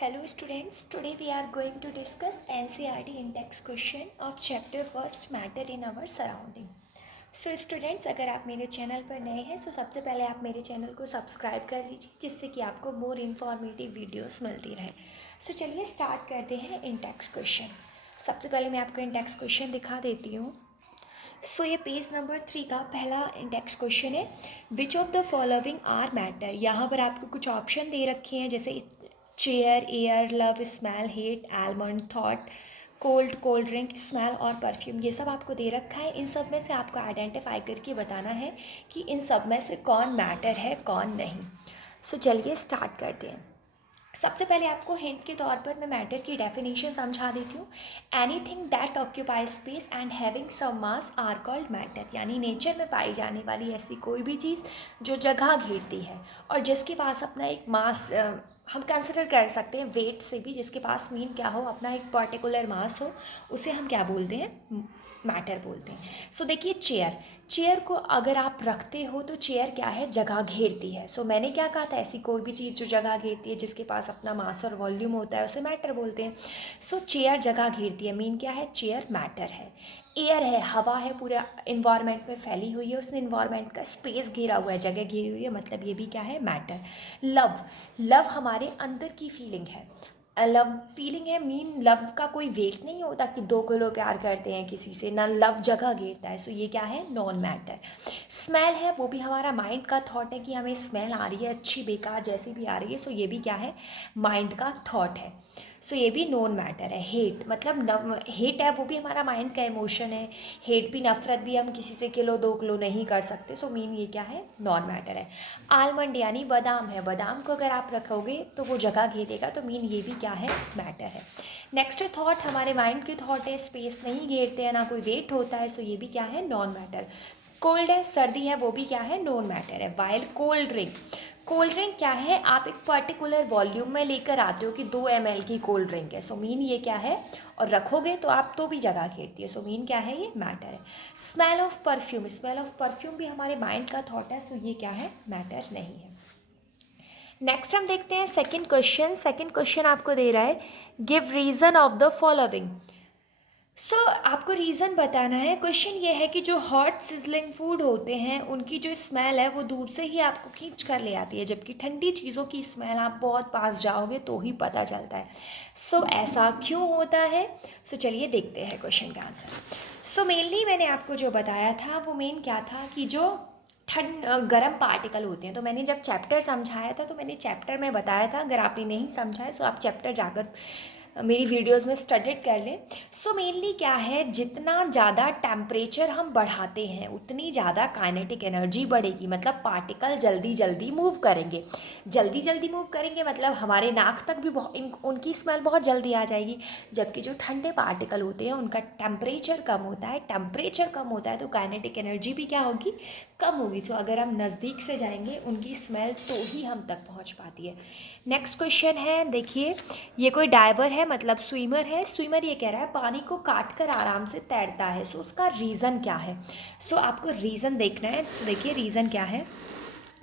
Hello students, today we are going to discuss NCERT in-text question of chapter first matter in our surrounding. So students, अगर आप मेरे channel पर नए हैं तो सबसे पहले आप मेरे चैनल को सब्सक्राइब कर लीजिए जिससे कि आपको मोर इन्फॉर्मेटिव वीडियोस मिलती रहे. सो चलिए स्टार्ट करते हैं in-text क्वेश्चन. सबसे पहले मैं आपको in-text क्वेश्चन दिखा देती हूँ. सो ये पेज नंबर 3 का पहला इंडेक्स क्वेश्चन है. Which of the following are matter. यहाँ पर आपको कुछ ऑप्शन दे रखे हैं जैसे chair, air, love, smell, hate, almond, thought, cold drink, smell और परफ्यूम. ये सब आपको दे रखा है. इन सब में से आपको आइडेंटिफाई करके बताना है कि इन सब में से कौन मैटर है कौन नहीं. सो चलिए स्टार्ट करते हैं. सबसे पहले आपको हिंट के तौर पर मैं मैटर की डेफिनेशन समझा देती हूँ. Anything that occupy space and having some mass are called matter. यानी नेचर में पाई जाने वाली ऐसी कोई भी चीज़ जो जगह घेरती है और जिसके पास अपना एक मास हम कंसिडर कर सकते हैं वेट से भी, जिसके पास मीन क्या हो, अपना एक पर्टिकुलर मास हो, उसे हम क्या बोलते हैं, मैटर बोलते हैं. सो देखिए चेयर को अगर आप रखते हो तो चेयर क्या है, जगह घेरती है. सो मैंने क्या कहा था, ऐसी कोई भी चीज़ जो जगह घेरती है जिसके पास अपना मास और वॉल्यूम होता है उसे मैटर बोलते हैं. सो चेयर जगह घेरती है, मीन क्या है, चेयर मैटर है. एयर है, हवा है, पूरे इन्वायरमेंट में फैली हुई है, उसने इन्वायरमेंट का स्पेस घेरा हुआ है, जगह घेरी हुई है, मतलब ये भी क्या है, मैटर. लव हमारे अंदर की फीलिंग है. लव फीलिंग है, मीन लव का कोई वेट नहीं होता कि 2 किलो प्यार करते हैं किसी से, ना लव जगह घेरता है. सो ये क्या है, नॉन मैटर. स्मेल है, वो भी हमारा माइंड का थॉट है कि हमें स्मेल आ रही है, अच्छी बेकार जैसी भी आ रही है. सो ये भी क्या है, माइंड का थॉट है. सो ये भी नॉन मैटर है. हेट मतलब हेट है, वो भी हमारा माइंड का इमोशन है. हेट भी, नफरत भी हम किसी से 1 किलो 2 किलो नहीं कर सकते. सो मीन ये क्या है, नॉन मैटर है. आलमंड यानी बादाम है, बादाम को अगर आप रखोगे तो वो जगह घेरेगा, तो मीन ये भी क्या है, मैटर है. नेक्स्ट थॉट, हमारे माइंड के थॉट है, स्पेस नहीं घेरते हैं, ना कोई वेट होता है. सो ये भी क्या है, नॉन मैटर. कोल्ड है, सर्दी है, वो भी क्या है, नॉन मैटर है. वाइल कोल्ड ड्रिंक क्या है, आप एक पर्टिकुलर वॉल्यूम में लेकर आते हो कि 2 ml की कोल्ड ड्रिंक है. सो मीन ये क्या है, और रखोगे तो आप तो भी जगह घेरती है. सो मीन क्या है, ये मैटर है. स्मेल ऑफ परफ्यूम भी हमारे माइंड का थॉट है. सो ये क्या है, मैटर नहीं है. नेक्स्ट हम देखते हैं सेकंड क्वेश्चन आपको दे रहा है, give reason of the following. So आपको रीज़न बताना है. क्वेश्चन ये है कि जो हॉट सिजलिंग फूड होते हैं उनकी जो स्मेल है वो दूर से ही आपको खींच कर ले आती है, जबकि ठंडी चीज़ों की स्मेल आप बहुत पास जाओगे तो ही पता चलता है. सो ऐसा क्यों होता है. सो चलिए देखते हैं क्वेश्चन का आंसर. सो मेनली मैंने आपको जो बताया था वो मेन क्या था कि जो गर्म पार्टिकल होते हैं, तो मैंने जब चैप्टर समझाया था तो मैंने चैप्टर में बताया था. अगर आपने नहीं समझा है तो आप चैप्टर जाकर मेरी वीडियोस में स्टडीड कर लें. सो मेनली क्या है, जितना ज़्यादा टेम्परेचर हम बढ़ाते हैं उतनी ज़्यादा काइनेटिक एनर्जी बढ़ेगी. मतलब पार्टिकल जल्दी जल्दी मूव करेंगे. मतलब हमारे नाक तक भी उनकी स्मेल बहुत जल्दी आ जाएगी. जबकि जो ठंडे पार्टिकल होते हैं उनका टेम्परेचर कम होता है तो काइनेटिक एनर्जी भी क्या होगी, कम होगी. तो अगर हम नज़दीक से जाएंगे उनकी स्मेल तो ही हम तक पहुंच पाती है. नेक्स्ट क्वेश्चन है, देखिए ये कोई डाइवर है, मतलब स्विमर है. स्विमर ये कह रहा है पानी को काट कर आराम से तैरता है. सो उसका रीज़न क्या है. सो आपको रीज़न देखना है. सो देखिए रीज़न क्या है,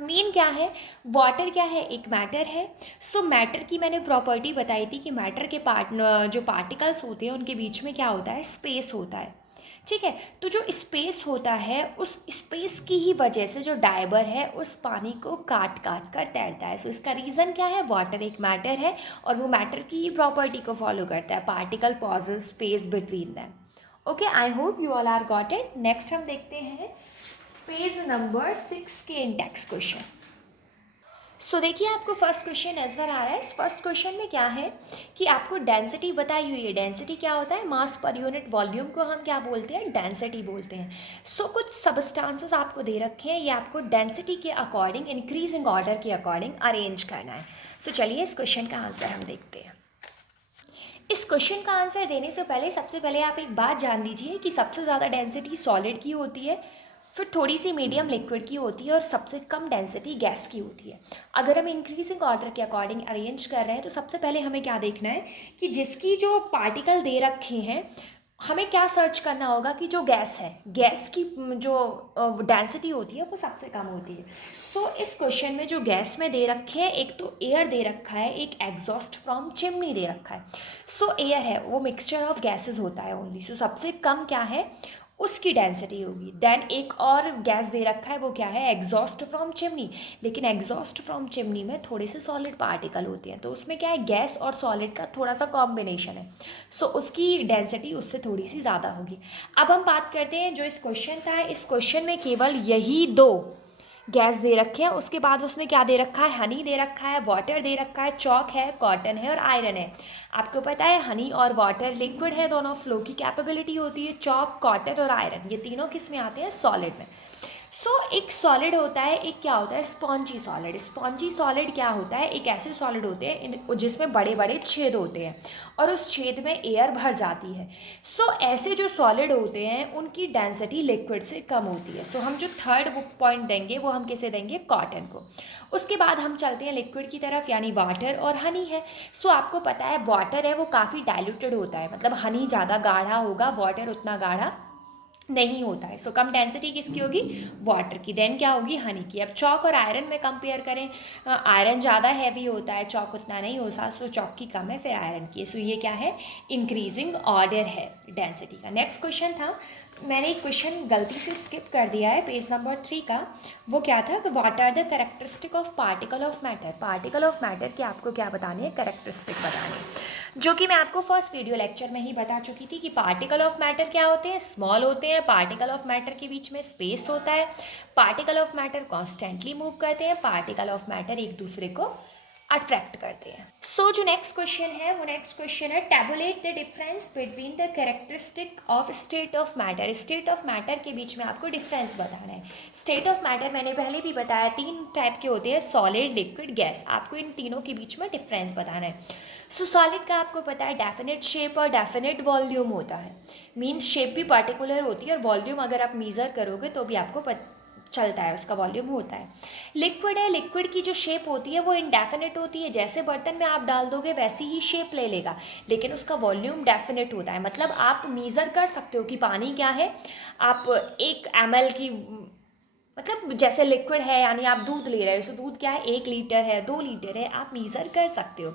मीन क्या है, वाटर क्या है, एक मैटर है. सो मैटर की मैंने प्रॉपर्टी बताई थी कि मैटर के जो पार्टिकल्स होते हैं उनके बीच में क्या होता है, स्पेस होता है. ठीक है, तो जो स्पेस होता है उस स्पेस की ही वजह से जो डाइवर है उस पानी को काट काट कर तैरता है. सो इसका रीज़न क्या है, वाटर एक मैटर है और वो मैटर की ही प्रॉपर्टी को फॉलो करता है, particle possess space between them. Okay, I hope you all are got it. Next हम देखते हैं पेज नंबर 6 के इंडेक्स क्वेश्चन. सो देखिए आपको फर्स्ट क्वेश्चन नज़र आ रहा है. इस फर्स्ट क्वेश्चन में क्या है कि आपको डेंसिटी बताई हुई है. डेंसिटी क्या होता है, मास पर यूनिट वॉल्यूम को हम क्या बोलते हैं, डेंसिटी बोलते हैं. सो कुछ सबस्टांसेस आपको दे रखे हैं, ये आपको डेंसिटी के अकॉर्डिंग इंक्रीजिंग ऑर्डर के अकॉर्डिंग अरेंज करना है. सो चलिए इस क्वेश्चन का आंसर हम देखते हैं. इस क्वेश्चन का आंसर देने से पहले सबसे पहले आप एक बात जान लीजिए कि सबसे ज़्यादा डेंसिटी सॉलिड की होती है, फिर थोड़ी सी मीडियम लिक्विड की होती है और सबसे कम डेंसिटी गैस की होती है. अगर हम इंक्रीजिंग ऑर्डर के अकॉर्डिंग अरेंज कर रहे हैं तो सबसे पहले हमें क्या देखना है कि जिसकी जो पार्टिकल दे रखे हैं हमें क्या सर्च करना होगा कि जो गैस है, गैस की जो डेंसिटी होती है वो सबसे कम होती है। सो इस क्वेश्चन में जो गैस में दे रखे हैं, एक तो एयर दे रखा है, एक एग्जॉस्ट फ्रॉम चिमनी दे रखा है। सो एयर है वो मिक्सचर ऑफ गैसेस होता है ओनली, सो सबसे कम क्या है उसकी डेंसिटी होगी। देन एक और गैस दे रखा है, वो क्या है, एग्जॉस्ट फ्रॉम चिमनी। लेकिन एग्जॉस्ट फ्रॉम चिमनी में थोड़े से सॉलिड पार्टिकल होते हैं, तो उसमें क्या है, गैस और सॉलिड का थोड़ा सा कॉम्बिनेशन है, सो उसकी डेंसिटी उससे थोड़ी सी ज़्यादा होगी। अब हम बात करते हैं जो इस क्वेश्चन था, इस क्वेश्चन में केवल यही दो गैस दे रखे हैं, उसके बाद उसने क्या दे रखा है, हनी दे रखा है, वाटर दे रखा है, चॉक है, कॉटन है और आयरन है। आपको पता है हनी और वाटर लिक्विड है, दोनों फ्लो की कैपेबिलिटी होती है। चॉक, कॉटन और आयरन ये तीनों किस में आते हैं, सॉलिड में। सो एक सॉलिड होता है, एक क्या होता है, स्पॉन्जी सॉलिड। स्पॉन्जी सॉलिड क्या होता है, एक ऐसे सॉलिड होते हैं जिसमें बड़े बड़े छेद होते हैं और उस छेद में एयर भर जाती है। सो ऐसे जो सॉलिड होते हैं उनकी डेंसिटी लिक्विड से कम होती है। सो हम जो थर्ड वो पॉइंट देंगे वो हम किसे देंगे, कॉटन को। उसके बाद हम चलते हैं लिक्विड की तरफ, यानी वाटर और हनी है। सो आपको पता है वाटर है वो काफ़ी डाइल्यूटेड होता है, मतलब हनी ज़्यादा गाढ़ा होगा, वाटर उतना गाढ़ा नहीं होता है। सो कम डेंसिटी किसकी होगी, वाटर की। देन क्या होगी, हनी की। अब चॉक और आयरन में कंपेयर करें, आयरन ज़्यादा हैवी होता है, चॉक उतना नहीं होता, सो चॉक की कम है, फिर आयरन की। सो ये क्या है, इंक्रीजिंग ऑर्डर है डेंसिटी का। नेक्स्ट क्वेश्चन था, मैंने एक क्वेश्चन गलती से स्किप कर दिया है, पेज नंबर 3 का। वो क्या था, what are the characteristic of particle of matter. Particle of matter की आपको क्या बतानी है, कैरेक्टरिस्टिक बतानी है, जो कि मैं आपको फर्स्ट वीडियो लेक्चर में ही बता चुकी थी कि पार्टिकल ऑफ मैटर क्या होते हैं, स्मॉल होते हैं। पार्टिकल ऑफ मैटर के बीच में स्पेस होता है। Particle of matter constantly move करते हैं। पार्टिकल ऑफ मैटर एक दूसरे को अट्रैक्ट करते हैं। सो जो नेक्स्ट क्वेश्चन है वो नेक्स्ट क्वेश्चन है, tabulate the difference between the characteristic of state of matter. State of matter के बीच में आपको डिफरेंस बताना है। स्टेट ऑफ मैटर मैंने पहले भी बताया 3 टाइप के होते हैं, सॉलिड, लिक्विड, गैस। आपको इन तीनों के बीच में डिफरेंस बताना है। सो सॉलिड का आपको पता है डेफिनेट शेप और डेफिनेट वॉल्यूम होता है, मीन्स शेप भी पर्टिकुलर होती है और वॉल्यूम अगर आप मेज़र करोगे तो भी आपको चलता है, उसका वॉल्यूम होता है। लिक्विड है, लिक्विड की जो शेप होती है वो इनडेफिनेट होती है, जैसे बर्तन में आप डाल दोगे वैसी ही शेप ले लेगा, लेकिन उसका वॉल्यूम डेफिनेट होता है। मतलब आप मेज़र कर सकते हो कि पानी क्या है, आप 1 ml की, मतलब जैसे लिक्विड है यानी आप दूध ले रहे हो, सो दूध क्या है, 1 लीटर है, 2 लीटर है, आप मेज़र कर सकते हो।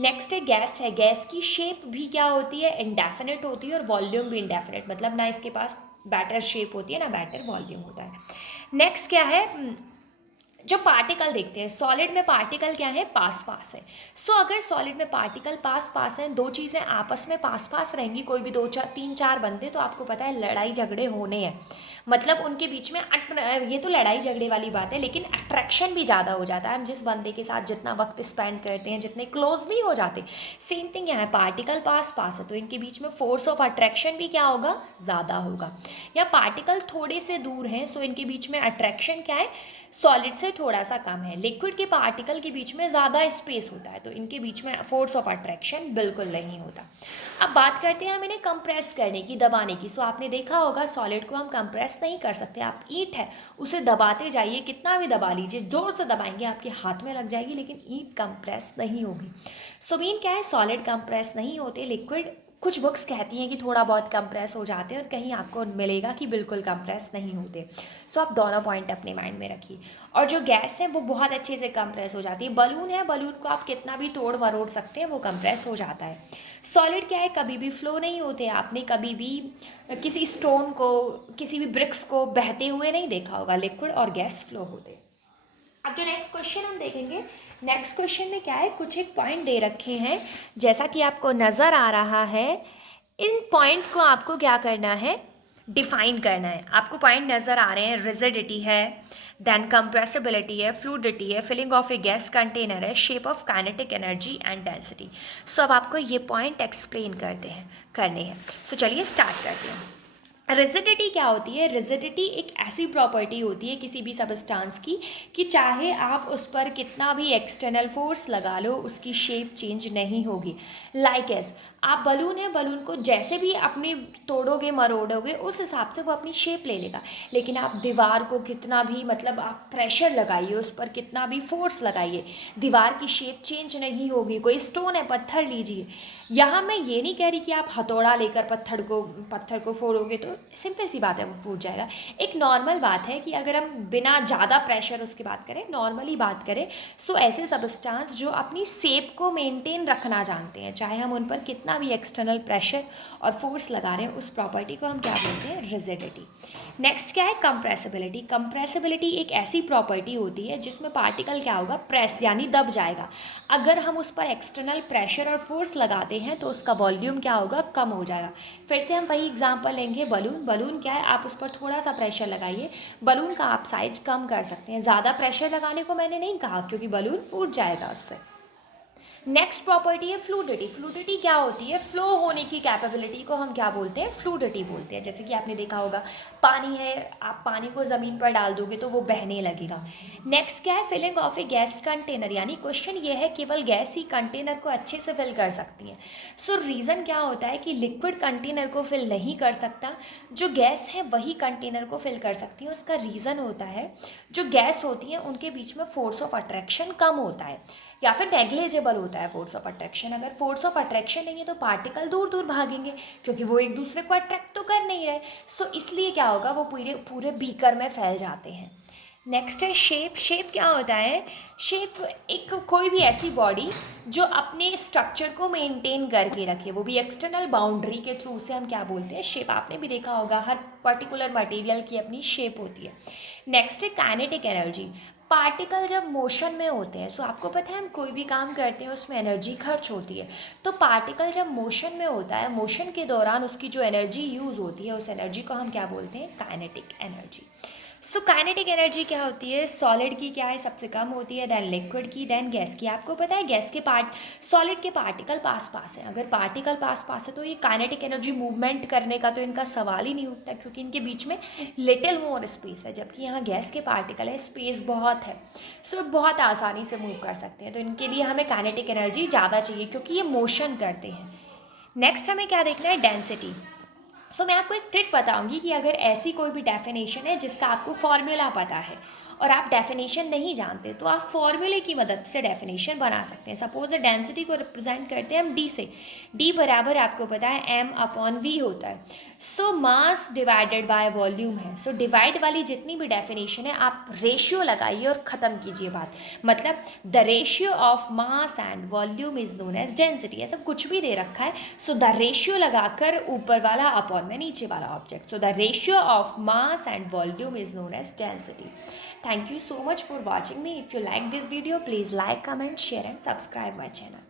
नेक्स्ट है गैस है, गैस की शेप भी क्या होती है, इनडेफिनेट होती है और वॉल्यूम भी इनडेफिनेट, मतलब ना इसके पास बैटर शेप होती है ना बैटर वॉल्यूम होता है। नेक्स्ट क्या है, जो पार्टिकल देखते हैं, सॉलिड में पार्टिकल क्या है, पास पास है। सो अगर सॉलिड में पार्टिकल पास पास हैं, दो चीज़ें आपस में पास पास रहेंगी, कोई भी 3-4 बंदे, तो आपको पता है लड़ाई झगड़े होने हैं, मतलब उनके बीच में ये तो लड़ाई झगड़े वाली बात है, लेकिन अट्रैक्शन भी ज़्यादा हो जाता है। हम जिस बंदे के साथ जितना वक्त स्पेंड करते हैं, जितने क्लोजली हो जाते, सेम थिंग यहाँ है, पार्टिकल पास पास है तो इनके बीच में फोर्स ऑफ अट्रैक्शन भी क्या होगा, ज़्यादा होगा। या पार्टिकल थोड़े से दूर हैं, सो इनके बीच में अट्रैक्शन क्या है, सॉलिड से थोड़ा सा कम है। लिक्विड के पार्टिकल के बीच में ज़्यादा स्पेस होता है, तो इनके बीच में फोर्स ऑफ अट्रैक्शन बिल्कुल नहीं होता। अब बात करते हैं हम इन्हें कंप्रेस करने की, दबाने की। सो आपने देखा होगा सॉलिड को हम कंप्रेस नहीं कर सकते। आप ईंट है उसे दबाते जाइए, कितना भी दबा लीजिए, जोर से दबाएंगे आपके हाथ में लग जाएगी, लेकिन ईंट कंप्रेस नहीं होगी। सो मीन क्या है, सॉलिड कंप्रेस नहीं होते। लिक्विड कुछ बुक्स कहती हैं कि थोड़ा बहुत कंप्रेस हो जाते हैं और कहीं आपको मिलेगा कि बिल्कुल कंप्रेस नहीं होते। सो आप दोनों पॉइंट अपने माइंड में रखिए। और जो गैस है वो बहुत अच्छे से कंप्रेस हो जाती है। बलून है, बलून को आप कितना भी तोड़ मरोड़ सकते हैं, वो कंप्रेस हो जाता है। सॉलिड क्या है, कभी भी फ्लो नहीं होते। आपने कभी भी किसी स्टोन को, किसी भी ब्रिक्स को बहते हुए नहीं देखा होगा। लिक्विड और गैस फ्लो होते। अब जो नेक्स्ट क्वेश्चन हम देखेंगे, नेक्स्ट क्वेश्चन में क्या है, कुछ एक पॉइंट दे रखे हैं जैसा कि आपको नज़र आ रहा है। इन पॉइंट को आपको क्या करना है, डिफाइन करना है। आपको पॉइंट नज़र आ रहे हैं, रिजिडिटी है, देन कंप्रेसिबिलिटी है, फ्लूइडिटी है, filling of a gas container है, shape of kinetic energy and density. So अब आपको ये पॉइंट एक्सप्लेन करने हैं। सो चलिए स्टार्ट करते हैं। रिजिडिटी क्या होती है? रिजिडिटी एक ऐसी प्रॉपर्टी होती है किसी भी सबस्टांस की कि चाहे आप उस पर कितना भी एक्सटर्नल फोर्स लगा लो उसकी शेप चेंज नहीं होगी। लाइक एस आप बलून है, बलून को जैसे भी अपनी तोड़ोगे मरोड़ोगे उस हिसाब से वो अपनी शेप ले लेगा। लेकिन आप दीवार को कितना भी मतलब आप प्रेशर लगाइए, उस पर कितना भी फोर्स लगाइए, दीवार की शेप चेंज नहीं होगी। कोई स्टोन है, पत्थर लीजिए, यहाँ मैं ये नहीं कह रही कि आप हथौड़ा लेकर पत्थर को फोड़ोगे तो सिंपल सी बात है वो फूट जाएगा। एक नॉर्मल बात है कि अगर हम बिना ज़्यादा प्रेशर उसकी बात करें, नॉर्मली बात करें, सो ऐसे सबस्टांस जो अपनी शेप को मेंटेन रखना जानते हैं, चाहे हम उन पर कितना भी एक्सटर्नल प्रेशर और फोर्स लगा रहे हैं, उस प्रॉपर्टी को हम क्या बोलते हैं? रिजिडिटी। नेक्स्ट क्या है? कंप्रेसिबिलिटी। कंप्रेसिबिलिटी एक ऐसी प्रॉपर्टी होती है जिसमें पार्टिकल क्या होगा? प्रेस यानी दब जाएगा। अगर हम उस पर एक्सटर्नल प्रेशर और फोर्स लगाते हैं तो उसका वॉल्यूम क्या होगा? कम हो जाएगा। फिर से हम वही एग्जांपल लेंगे, बलून। बलून क्या है? आप उस पर थोड़ा सा प्रेशर लगाइए, बलून का आप साइज कम कर सकते हैं। ज़्यादा प्रेशर लगाने को मैंने नहीं कहा क्योंकि बलून फूट जाएगा उससे। नेक्स्ट प्रॉपर्टी है फ्लूडिटी। फ्लूडिटी क्या होती है? फ्लो होने की कैपेबिलिटी को हम क्या बोलते हैं? फ्लूडिटी बोलते हैं। जैसे कि आपने देखा होगा पानी है, आप पानी को ज़मीन पर डाल दोगे तो वो बहने लगेगा। नेक्स्ट क्या है? Filling of a gas container, यानी क्वेश्चन ये है केवल गैस ही कंटेनर को अच्छे से फिल कर सकती है। सो रीज़न क्या होता है कि लिक्विड कंटेनर को फिल नहीं कर सकता, जो गैस है वही कंटेनर को फिल कर सकती है। उसका रीज़न होता है जो गैस होती है उनके बीच में फोर्स ऑफ अट्रैक्शन कम होता है या फिर नेग्लिजिबल होता है फोर्स ऑफ अट्रैक्शन। अगर फोर्स ऑफ अट्रैक्शन नहीं है तो पार्टिकल दूर दूर भागेंगे क्योंकि वो एक दूसरे को अट्रैक्ट तो कर नहीं रहे। सो इसलिए क्या होगा? वो पूरे पूरे बीकर में फैल जाते हैं। नेक्स्ट है शेप। शेप क्या होता है? शेप एक कोई भी ऐसी बॉडी जो अपने स्ट्रक्चर को मेंटेन करके रखे, वो भी एक्सटर्नल बाउंड्री के थ्रू, से हम क्या बोलते हैं? शेप। आपने भी देखा होगा हर पर्टिकुलर मटेरियल की अपनी शेप होती है। नेक्स्ट है काइनेटिक एनर्जी। पार्टिकल जब मोशन में होते हैं, सो आपको पता है हम कोई भी काम करते हैं उसमें एनर्जी खर्च होती है। तो पार्टिकल जब मोशन में होता है, मोशन के दौरान उसकी जो एनर्जी यूज़ होती है उस एनर्जी को हम क्या बोलते हैं? Kinetic energy. So kinetic energy क्या होती है? सॉलिड की क्या है? सबसे कम होती है, देन लिक्विड की, देन गैस की। आपको पता है गैस के सॉलिड के पार्टिकल पास पास हैं। अगर पार्टिकल पास पास है तो ये काइनेटिक एनर्जी मूवमेंट करने का तो इनका सवाल ही नहीं उठता क्योंकि इनके बीच में लिटिल मोर स्पेस है, जबकि यहाँ गैस के पार्टिकल है, स्पेस बहुत है। सो बहुत आसानी से मूव कर सकते हैं, तो इनके लिए हमें काइनेटिक एनर्जी ज़्यादा चाहिए क्योंकि ये मोशन करते हैं। नेक्स्ट हमें क्या देखना है? डेंसिटी। सो मैं आपको एक ट्रिक बताऊंगी कि अगर ऐसी कोई भी डेफिनेशन है जिसका आपको फॉर्मूला पता है और आप डेफिनेशन नहीं जानते तो आप फॉर्मूले की मदद से डेफिनेशन बना सकते हैं। सपोज डेंसिटी को रिप्रेजेंट करते हैं हम डी से। डी बराबर आपको पता है एम अपॉन वी होता है। सो मास डिवाइडेड बाय वॉल्यूम है। सो डिवाइड वाली जितनी भी डेफिनेशन है आप रेशियो लगाइए और ख़त्म कीजिए बात। मतलब the ratio of mass and volume is known as density. ऐसा कुछ भी दे रखा है, सो द रेशियो लगाकर ऊपर वाला अपॉन में नीचे वाला object. So the ratio of mass and volume is known as density. Thank you so much for watching me. If you like this video, please like, comment, share and subscribe my channel.